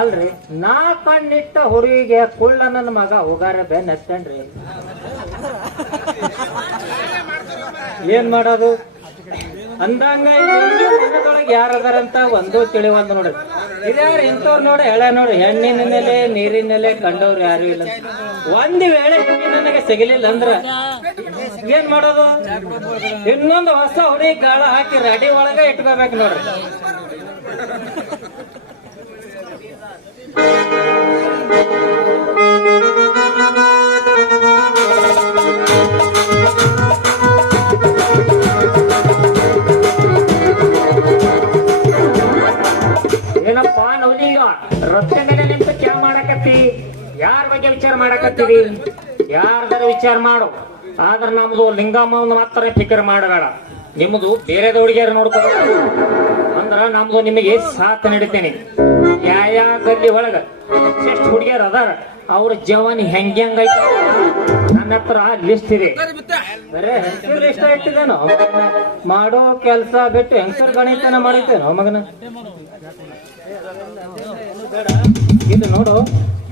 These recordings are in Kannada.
ಅಲ್ರಿ? ನಾ ಕಣ್ಣಿಟ್ಟ ಹುರಿಗೆ ಕುಳ್ಳ ನನ್ನ ಮಗ ಹೋಗಾರ ಬೆನ್ ಹತ್ತನ್ರಿ ಏನ್ ಮಾಡೋದು? ಅಂದಂಗ ಯಾರದಾರಂತ ಒಂದು ತಿಳಿವಲ್ದು ನೋಡಿ ಇದ್ಯಾರು ಇಂಥವ್ರು ನೋಡಿ, ಎಳೆ ನೋಡಿ, ಹೆಣ್ಣಿನ ನೆಲೆ, ನೀರಿನ ನೆಲೆ ಕಂಡವ್ರು ಯಾರು ಇಲ್ಲ ಒಂದ್ ವೇಳೆ ನನಗೆ ಸಿಗಲಿಲ್ಲ ಅಂದ್ರ ಏನ್ ಮಾಡೋದು? ಇನ್ನೊಂದು ಹೊಸ ಹುಡುಗಿ ಗಾಳ ಹಾಕಿ ರೆಡಿ ಒಳಗ ಇಟ್ಕೋಬೇಕು ನೋಡ್ರಿ. ಏನಪ್ಪಾ ನವಲಿಂಗ? ರಸ್ತೆ ಮೇಲೆ ನಿಂತು ಕೇಳ ಮಾಡಕತ್ತಿ. ಯಾರ ಬಗ್ಗೆ ವಿಚಾರ ಮಾಡಕತ್ತೀವಿ ಯಾರ್ದಾರ ವಿಚಾರ ಮಾಡು. ಆದ್ರೆ ನಮ್ದು ಲಿಂಗಮ್ಮನ ಮಾತ್ರ ಫಿಕರ್ ಮಾಡಬೇಡ. ನಿಮ್ದು ಬೇರೆದ ಹುಡುಗಿಯರು ನೋಡ್ಕೋಬೇಕು ಅಂದ್ರ ನಮ್ದು ನಿಮಗೆ ಸಾಥ್ ನೀಡ್ತೇನೆ. ಯಾವ ಗಲ್ಲಿ ಒಳಗ ಎಷ್ಟು ಹುಡುಗಿಯರು ಅದಾರ? ಅವ್ರ ಜವನ್ ಹೆಂಗೆ ಹೆಂಗೈತೆ ನನ್ನ ಹತ್ರ ಲಿಸ್ಟ್ ಇದೆ. ಬರೇ ಹೆಂಗಸರ್ ಲಿಸ್ಟ್ ಇಟ್ಟಿದೇನೋ ಮಾಡೋ ಕೆಲಸ ಬಿಟ್ಟು ಹೆಂಗಸರ್ ಗಣಿತನ ಮಾಡಿದ್ದೇನೋ ಮಗನ. ಇದು ನೋಡು,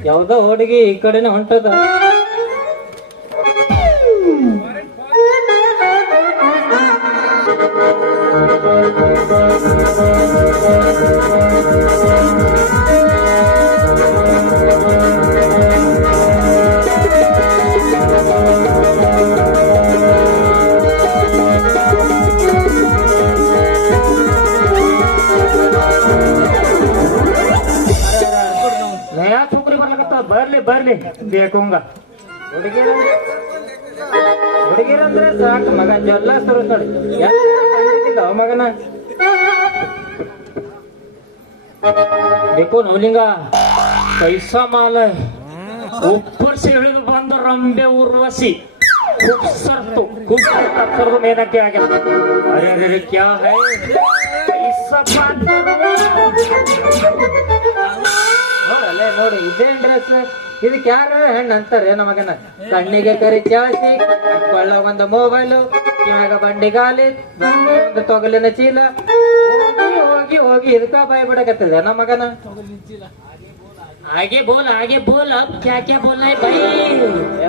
ಯಾವ್ದೋ ಹುಡುಗಿ ಈ ಕಡೆನೆ ಹೊಂಟದ. ಎಲ್ಲಿ ಬೇಕುಂಗ ಹುಡುಗಿರ ಹುಡುಗಿರಂದ್ರೆ ಸಾಕು, ಮಗ ಎಲ್ಲ ಸುರಿಸ್ತಾಳೆ. ಎಲ್ಲ ಮಗನ? ಬೇಕು ನೋಲಿಂಗ ಪೈಸಾ ಮಾಲ. ಒಬ್ಬರ್ಸಿ ಇಳಿದು ಬಂದ ರಂಬೆ ಉರ್ವಸಿ. ಕುಪ್ಸರ್ತು ಕುಪ್ಸರ್ತು ಮೇನಕ್ಕೆ ಆಗ್ಯದ ಅರೆ, ಕ್ಯಾ ಹೈ? ಇದೇನ್ ಡ್ರೆಸ್ ಇದಕ್ಕೆ ಯಾರ ಹೆಣ್ಣು ಅಂತಾರೆ ನಮಗನ? ಕಣ್ಣಿಗೆ ಕರಿ ಜಾಸ್ತಿ ಕೊಳ್ಳ ಒಂದು ಮೊಬೈಲು ಬಂಡಿ ಗಾಲಿ, ಒಂದು ತೊಗಲಿನ ಚೀಲ. ಹೋಗಿ ಹೋಗಿ ಇದಕ್ಕ ಬಾಯ್ ಬಿಡಕತ್ತದ ನಮಗನ? ಹಾಗೆ ಬೋಲ್ ಹಾಗೆ ಬೋಲ್ ಯಾಕೆ ಕ್ಯಾ ಕ್ಯಾ ಬೋಲ್ ಬೈ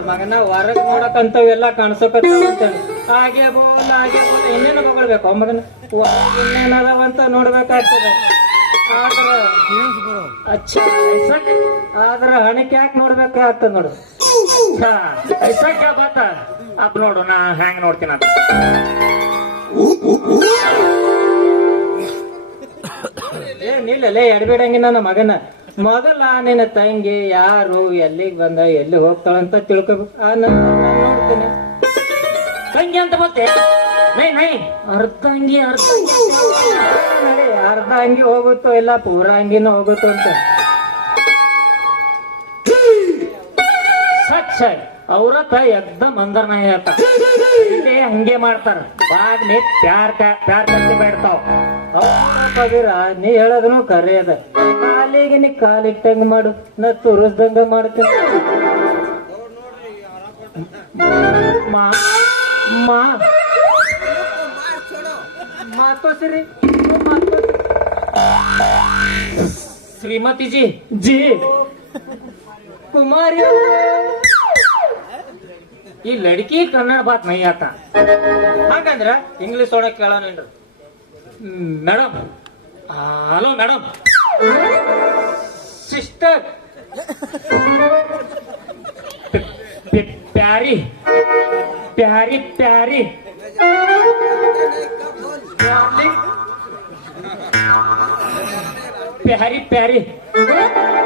ಮಗನ ಹೊರಗ್ ನೋಡಕಂತವೆಲ್ಲ ಕಾಣಿಸಕತ್ತಾವ ಅಂತೇಳಿ ಹಾಗೆ ಬೋಲ್ ಹಾಗೆ ಬೋಲ್, ಇನ್ನೇನು ತಗೊಳ್ಬೇಕು ಮಗನ? ಇನ್ನೇನದವಂತ ನೋಡ್ಬೇಕಾಗ್ತದೆ. ಆದ್ರ ಅಚ್ಚಾ, ಐಸಕ್. ಆದ್ರ ಹಣಕ್ಕೆ ಯಾಕೆ ನೋಡ್ಬೇಕಾಗ್ತದ ನೋಡು. ಹಾ ಐಸಾ ಕ್ಯಾ ಬಾತ ಅಪ್ ನೋಡು, ನಾ ಹ್ಯಾಂಗ್ ನೋಡ್ತೀನಿ ಅಂತ. ಏ ಎಡಬೇಡಂಗಿ ನನ್ನ ಮಗನ. ಮೊದಲ ನಿನ್ನ ತಂಗಿ ಯಾರು, ಎಲ್ಲಿಗೆ ಬಂದ, ಎಲ್ಲಿ ಹೋಗ್ತಾಳಂತ ತಿಳ್ಕೊಬೇಕು ಆ, ನನ್ನ ನೋಡ್ತೇನೆ. ತಂಗಿ ಅಂತ ಮತ್ತೆ? ನೈ ನೈ ಅರ್ಧ ಅಂಗಿ ಅರ್ಧ ಅಂಗಿ ಅರ್ಧ ಅಂಗಿ ಹೋಗುತ್ತೋ ಇಲ್ಲ ಪೂರ ಅಂಗಿನ ಹೋಗುತ್ತೋ ಅಂತ? ಸಚ್ಚ ಅವ್ರತ ಎಕ್ದಮ್ ಅಂದರ್ ನಾ ಹೇಳ್ತಾ ಇಲ್ಲೇ ಹಂಗೆ ಮಾಡ್ತಾರ. ಬಾಗ್ ನೀ ಪ್ಯಾರ್ ಕಾ- ಪ್ಯಾರ್ ಕಟ್ಟಿ ಬೇಡ್ತಾವ್. ಅವ್ರ ನೀ ಹೇಳೋದನು ಕರೆ ಅದ ಕಾಲಿಗೆ ನೀ ಕಾಲಿಟ್ಟಂಗ ಮಾಡು. ನಾ ತುರಿಸ್ದಂಗ ಮಾಡ್ತೀನಿ ಮಾ ಮಾ. ಮಾತೋಸಿರಿ ಮಾತೋಸಿ श्रीमती जी जी कुमारी ಈ ಲಡ್ಕಿ ಕನ್ನಡ ಬಾತ್ ನೈ ಆತ ಹಾಗಂದ್ರ ಇಂಗ್ಲಿಷ್ ಒಳಗೆ ಕೇಳೋಣ ಮೇಡಮ್ ಹಲೋ ಮೇಡಮ್ ಸಿಸ್ಟರ್ ಪ್ಯಾರಿ ಪ್ಯಾರಿ ಪ್ಯಾರಿ प्यारी प्यारी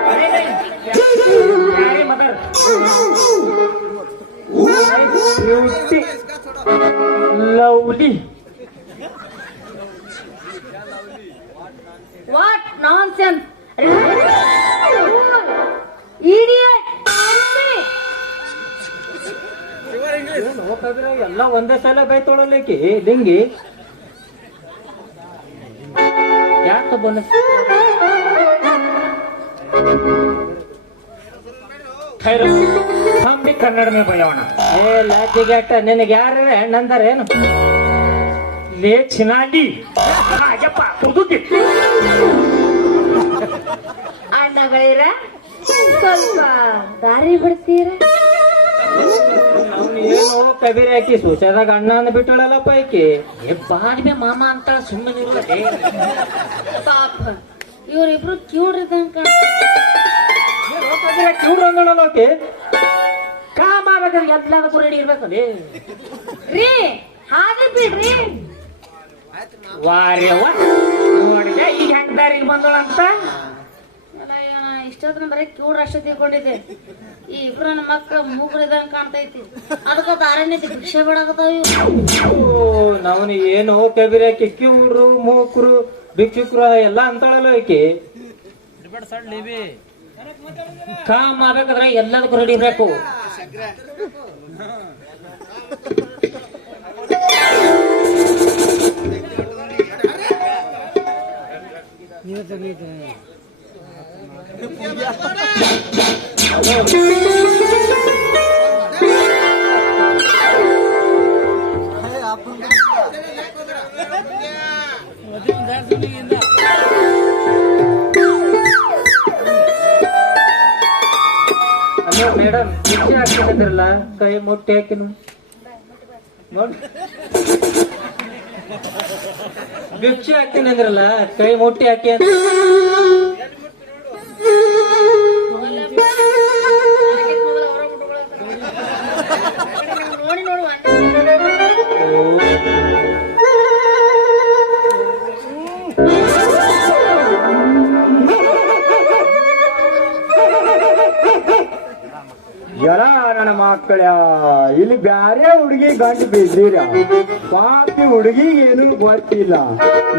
नहीं नहीं प्यारी mother beauty lovely what nonsense idiot ಎಲ್ಲ ಒಂದೇ ಸಲ ಬೈತೊಳಲಿಕ್ಕೆ ಲಿಂಗಿ ಕೊಟ್ಟ ಬೋನಸ್ ಹಂಪಿ ಕನ್ನಡ ಮೇ ಏ ಲಾಜಿಗೇಟ ನಿನಗೆ ಯಾರ ಹೆಣ್ಣಂದಾರೇನು ಲೇ ಚಿನಾಡಿ. ಅಣ್ಣ ಬೈರ ಸ್ವಲ್ಪ ದಾರಿ ಬಿಡ್ತೀರಾ? ಏನು ಕಬೀರ್ ಹಾಕಿ ಸುಶಾದಾಗ ಅಣ್ಣ ಅಂದ್ ಬಿಟ್ಟಳಲ್ಲಪ್ಪ ಆಕಿ ಏ ಬಾಡ್ಮೆ ಮಾಮ ಅಂತ ಸುಮ್ಮನೆ ಪಾಪ. ಇವರಿಬ್ರು ಕ್ಯೂಡ್ರಿದಂಗ ಕಿವ್ರು ಅಂದಳಲ್ಲ ಆಕಿ? ಕಾ ಬೇಕಾದ್ರೆ ಎಲ್ಲದಕ್ಕೂ ರೆಡಿ ಇರ್ಬೇಕಲ್ಲಿ ರೀ ಹಾಗೆ ಬಿಡ್ರಿ. ವಾರ್ಯ ನೋಡಿದೆ ಈಗ ಹೆಂಗ್ ದಾರಿಗೆ ಬಂದಳಂತ? ಇಷ್ಟೊತ್ತಿನ ಬರೀ ಕ್ಯೂಡ್ ಅಷ್ಟೇ ತಿಳ್ಕೊಂಡಿದ್ದೆ ಈ ಇಬ್ರು ನನ್ನ ಮಕ್ಕಳು ಮೂಗ್ರಿದಂಗ ಕಾಣ್ತೈತಿ. ಅದಕ್ಕೆ ಅರಣ್ಯ ಭಿಕ್ಷೆ ಬಿಡಕತ್ತಾವ ನಾವು ಓ ನಾವನು ಏನು ಕಬೀರ್ ಹಾಕಿ ಕಿವ್ರು ಮೂಕ್ರು ಭಿಕ್ಷುಕ್ರು ಎಲ್ಲ ಅಂತಾಳಲ್ಲ ಐಕಿ ಕಾಮ್ ಆಗ್ಬೇಕಾದ್ರೆ ಎಲ್ಲದಕ್ಕೂ ರೆಡಿ ಇರ್ಬೇಕು. ಅಲ್ಲ ಮೇಡಮ್ ಭಿಕ್ಷೆ ಹಾಕ್ತಿದ್ರಲ್ಲ ಕೈ ಮುಟ್ಟಿ ಹಾಕಿನು ನೋಡ್ ಭಿಕ್ಷೆ ಹಾಕ್ತೀನಿ ಅಂದ್ರಲ್ಲ ಕೈ ಮುಟ್ಟಿ ಹಾಕಿ ಅಂತ ಮಕ್ಕಳ ಇಲ್ಲಿ ಬ್ಯಾರೆ ಹುಡುಗಿ ಗಂಟು ಬಿದ್ದೀರ ಪಾಪಿ ಹುಡುಗಿ ಏನು ಗೊತ್ತಿಲ್ಲ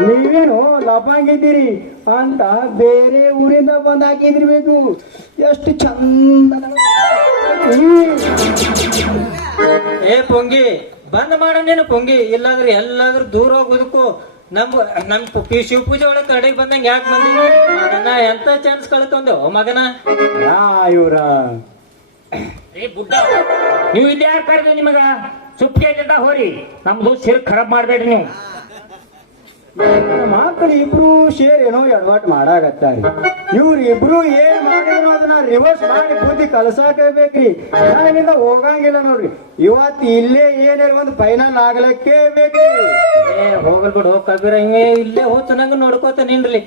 ನೀವೇನು ಲಪಾಗಿದ್ದೀರಿ ಅಂತ ಬೇರೆ ಊರಿಂದ ಬಂದ್ ಹಾಕಿದಿರ್ಬೇಕು. ಎಷ್ಟು ಚಂದ ಏ ಪೊಂಗಿ ಬಂದ್ ಮಾಡ ನೀನು ಪೊಂಗಿ. ಇಲ್ಲಾಂದ್ರೆ ಎಲ್ಲಾದ್ರೂ ದೂರ ಹೋಗುದಕ್ಕು ನಮ್ ನಮ್ ಪಿ ಶಿವ ಪೂಜೆ ಒಳಗೆ ಕಡೆಗೆ ಬಂದಂಗ ಯಾಕೆ ಬಂದಿ ಎಂತ ಚಾನ್ಸ್ ಕಳ್ಕೊಂಡೆವು ಮಗನ? ಯಾ ಇವ್ರ? ನೀವು ಇಲ್ಲಿ ಯಾರು ಕರೆದ್ರಿ ನಿಮಗ? ಸುಪ್ಪಿಗೆದಿಂದ ಹೋರಿ. ನಮ್ದು ಸಿರ್ ಖರಾಬ್ ಮಾಡ್ಬೇಡ್ರಿ ನೀವು. ಮಕ್ಕಳು ಇಬ್ರು ಶೇರ್ ಏನೋ ಎಡವಟ್ ಮಾಡಾಕತ್ತಾರಿ. ಇವ್ರ ಇಬ್ರು ಏನ್ ಮಾಡಿದ್ರು ಅದನ್ನ ರಿವರ್ಸ್ ಮಾಡಿ ಬುದ್ಧಿ ಕಲಸಾಕಬೇಕ್ರಿ. ನಾನಿಂದ ಹೋಗಂಗಿಲ್ಲ ನೋಡ್ರಿ. ಇವತ್ ಇಲ್ಲೇ ಏನೇ ಒಂದು ಫೈನಲ್ ಆಗ್ಲಕ್ಕೆ ಬೇಕ್ರಿ. ಏ ಹೋಗಲ್ ಬಿಡು. ಕಬೀರ ಹಿಂಗೆ ಇಲ್ಲೇ ಹೋಚನಂಗ ನೋಡ್ಕೋತ ನಿನ್ರಿ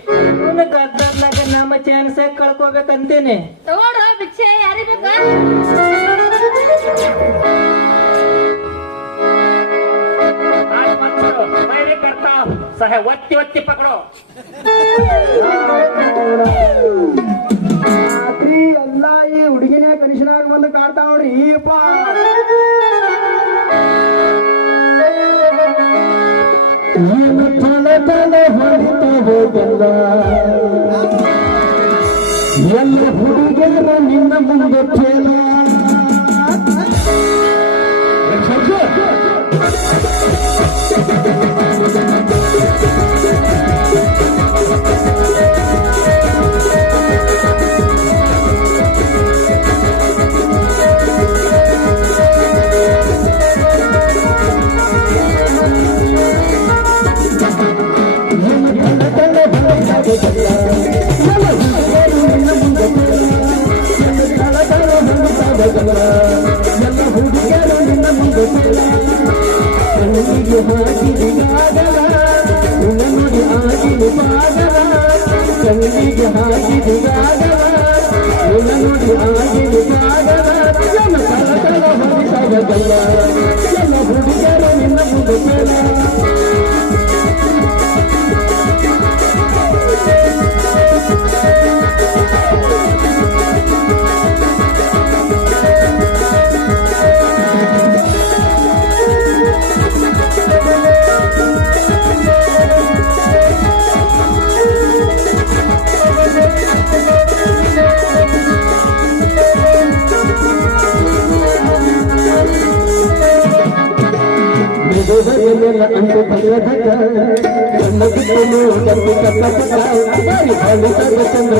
ಗದ್ದರ್ಲಾಗ ನಮ್ಮ ಚಾನ್ಸ್ ಕಳ್ಕೋಬೇಕಂತೇನೆ ತಗೊಂಡ್ರ ಭಿಕ್ಷೆ ಸಹ ಒತ್ತಿ ಒತ್ತಿ ರಾತ್ರಿ ಎಲ್ಲ ಈ ಹುಡುಗಿನೇ ಕನಿಷನಾಗ ಬಂದು ಕಾಡ್ತಾ ನೋಡ್ರಿ ಈಪ ಹೋಗಲ್ಲ? ಎಲ್ಲ ಹುಡುಗಿಯರ ನಿನ್ನ ಮುಂದೆ ಕೇಳ ಎಲ್ಲ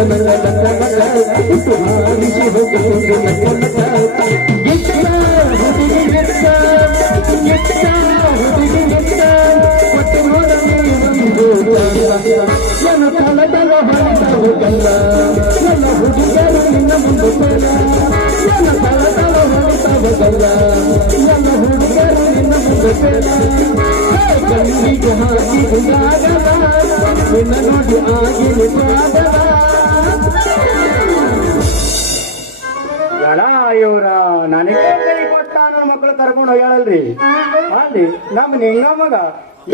ಬಾಳಿಸದ ಚಂದ್ರನ ಕಂದನಕ ಇಟ್ಟು ಹಾರಿಸಿ ಹೋಗುವುದು ನಕ್ಕನಕ ಗಿಟ್ಟ ಹುಡುಗಿ ಗಿಟ್ಟ ಗಿಟ್ಟ ಹುಡುಗಿ ಗಿಟ್ಟ ಒಟ್ಟು ನೋಡಲಿ ಒಂದು ನನ್ನ ತಲ ತಲ ಹೊರಟವು ಕಲ್ಲ ನನ್ನ ಹುಡುಗಿ ಮುಂದೆ ಬೇಡ ಎಲ್ಲ ತಳ ತಳ ಹೊಡಿತಾವ ಗಲ್ಲ ಎಲ್ಲ ಹುಡುಗರು ನಿನ್ನ ಮುಂದೆ ಬೇಡ ಹೇ, ಕಣ್ಣಿಗೆ ಹಾಕಿ ಇವ್ರ ನನಗೆ ಕೈ ಕೊಟ್ಟ ನನ್ನ ಮಕ್ಕಳು ಕರ್ಕೊಂಡು ಹೋಗ್ಯಾಳಲ್ರಿ? ಅಲ್ಲಿ ನಮ್ಮ ನಿಂಗಮ್ಮಗ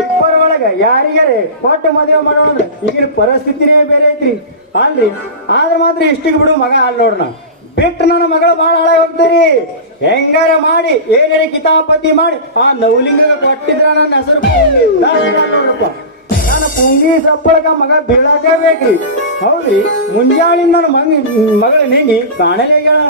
ಇಬ್ಬರ ಒಳಗ ಯಾರಿಗಾರೆ ಕೊಟ್ಟು ಮದುವೆ ಮಾಡೋಣ? ಈಗಿನ ಪರಿಸ್ಥಿತಿನೇ ಬೇರೆ ಐತ್ರಿ. ಅಲ್ರಿ? ಆದ್ರೆ ಮಾತ್ರ ಇಷ್ಟಿಗೆ ಬಿಡು ಮಗ ಅಲ್ಲಿ ನೋಡೋಣ ಬಿಟ್ಟು ನನ್ನ ಮಗಳು ಬಾಳ ಹಾಳಾಗಿ ಹೋಗ್ತೀರಿ. ಹೆಂಗಾರ ಮಾಡಿ ಏನಾರ ಕಿತಾಪತಿ ಮಾಡಿ, ಆ ನವಲಿಂಗ ಕೊಟ್ಟಿದ್ರ ನನ್ನ ಹೆಸರು ನಾನು ಪುಂಗಿ, ಸಪ್ಪಳಕ ಮಗ ಬೀಳಾಕ ಬೇಕ್ರಿ ಹೌದ್ರಿ? ಮುಂಜಾಳಿ ನನ್ನ ಮಗ, ಮಗಳ ನೀಗಿ ಕಾಣಲೇ ಆಗ್ಯಾಳ.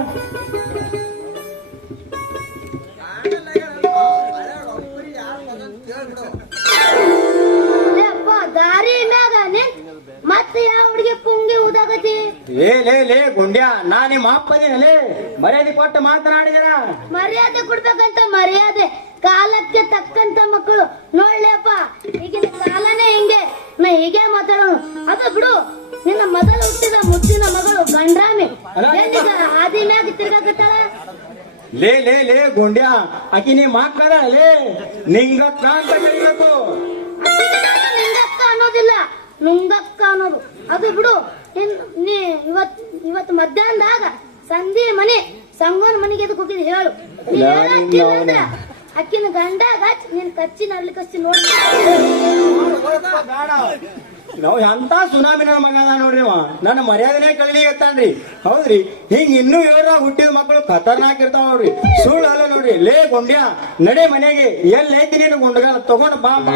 ಊದಾಗತಿ ಲೇ ಲೇ ಲೇ ಗುಂಡ್ಯಾ ನಾ ನಿಮ್ಮ ಅಪ್ಪನೇನಲೇ ಮರ್ಯಾದೆ ಕೊಟ್ಟು ಮಾತನಾಡಿದರ? ಮರ್ಯಾದೆ ಕೊಡ್ಬೇಕಂತ ಮರ್ಯಾದೆ ಕಾಲಕ್ಕೆ ತಕ್ಕಂತ ಮಕ್ಕಳು. ನೋಡ್ಲೇಪ್ಪ ಈಗಿನ ಕಾಲನೇ ಹಿಂಗೆ. ನಾ ಹೀಗೆ ಮಾತಾಡೋಣ ಅದು ಬಿಡು ನಿನ್ನ ಮೊದಲು ಹುಟ್ಟಿದ ಮುತ್ತಿನ ಮಗಳು ಗಂಡ್ರಾಮಿ. ಏನಿಗ ಹಾದಿ ಮ್ಯಾಗ ತಿರ್ಗಾಕತ್ತಾಳ? ಲೇ ಲೇ ಲೇ ಗುಂಡ್ಯಾ ಆಕಿ ನೀ ಮಾತಾಡ ಲೇ. ನಿಂಗಕ್ಕ ಅಂತ ಕರೀಬೇಕು ನಿಂಗಕ್ಕ ಅನ್ನೋದಿಲ್ಲ ನುಂಗಕ್ಕ ಅನ್ನೋದು. ಅದು ಬಿಡು ನಿನ್- ನೀ ಇವತ್ ಇವತ್ ಮಧ್ಯಾಹ್ನದಾಗ ಸಂಧಿ ಮನೆ ಸಂಗೋನ್ ಮನೆಗೆ ಎದಕ್ ಹೋಗಿದ್ ಹೇಳು. ನೀ ಗಂಡ ಅಕ್ಕಿನ ಗಂಡಾಗ ನೀನ್ ಕಚ್ಚಿ ನಡ್ಲಿಕ್ಕೆ ಹಚ್ಚಿ ನೋಡಿ. ನಾವು ಎಂತ ಸುನಾಮಿನ ಮಗ ಅದ ನೋಡ್ರಿ ನನ್ನ ಮರ್ಯಾದನೆ ಕಳಿಲಿಗತ್ತಾನ್ರಿ ಹೌದ್ರಿ? ಹಿಂಗ್ ಇನ್ನೂ ಏಳ್ರ ಹುಟ್ಟಿದ ಮಕ್ಕಳು ಖತರ್ನಾಕ್ ಇರ್ತಾವ ನೋಡ್ರಿ ಸುಳ್ಳು ಅಲ್ಲ ನೋಡ್ರಿ. ಲೇ ಗೊಂಡ್ಯಾ ನಡೆ ಮನೆಗೆ. ಎಲ್ಲಿ ಐತಿ ನೀನು ಗುಂಡಗಾಲ? ತಗೊಂಡ್ ಬಾ ಬಾ.